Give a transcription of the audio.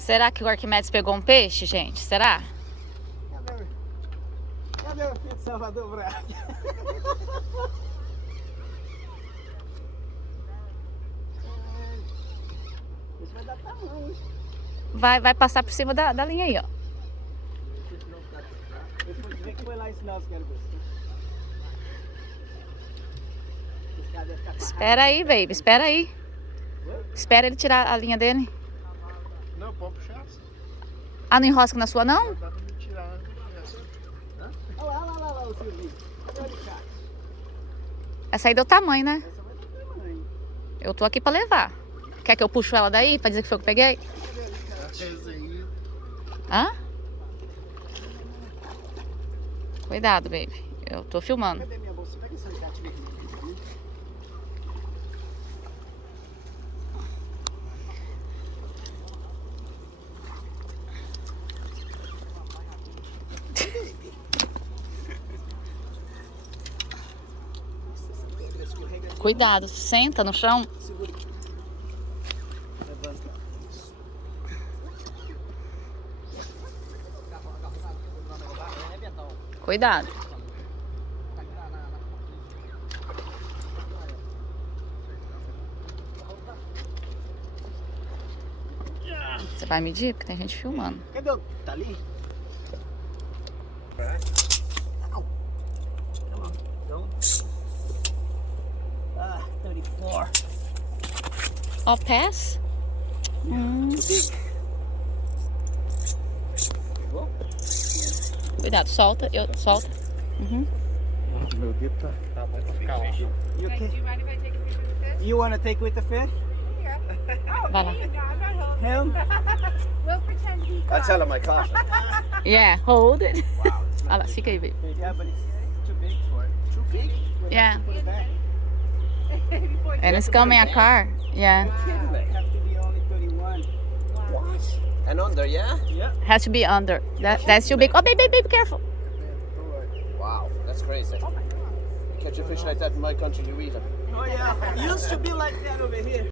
Será que o Arquimedes pegou um peixe, gente? Será? Cadê o filho de Salvador Braga? Isso vai dar tamanho. Vai passar por cima da linha aí, ó. Vê que foi lá ensinar os caras pescar. Espera aí, baby. Espera aí. Espera ele tirar a linha dele. Não, pode puxar. Ah, não enrosca na sua, não? Dá pra me tirar antes de começar. Olha lá o Silvinho. Cadê o alicate? Essa aí deu tamanho, né? Essa vai dar tamanho. Eu tô aqui pra levar. Quer que eu puxo ela daí pra dizer que foi eu que peguei? Cadê o alicate? Essa aí. Hã? Cuidado, baby. Eu tô filmando. Cadê minha bolsa? Pega esse alicate aqui. Cuidado, senta no chão. Segura. Levanta. Cuidado. Você vai medir? Porque tem gente filmando. Cadê o... Tá ali? Au. Come on. Don't. 34. Ó, pass? Too big. Pegou? Cuidado, solta. Solta. Uhum. Meu dedo tá bom pra ficar lá. You okay? Do you mind if I take a picture with the fish? You wanna take with the fish? Yeah. Oh, Vai lá. me? No, I'm not holding Him? We'll pretend he I tell him I caught it. Yeah, hold it. Wow. It's Olha not lá, fica aí, baby. Yeah, but it's too big for it. Too big? We'll Yeah. have to put it back. Before you And it's coming a car. Yeah. Kidding me. Have to be only 31. What? And under, yeah? Yeah. Has to be under. That's too big. Oh, baby, baby, careful. Wow, that's crazy. Catch a fish like that in my country, you eat them. Oh yeah. It used to be like that over here.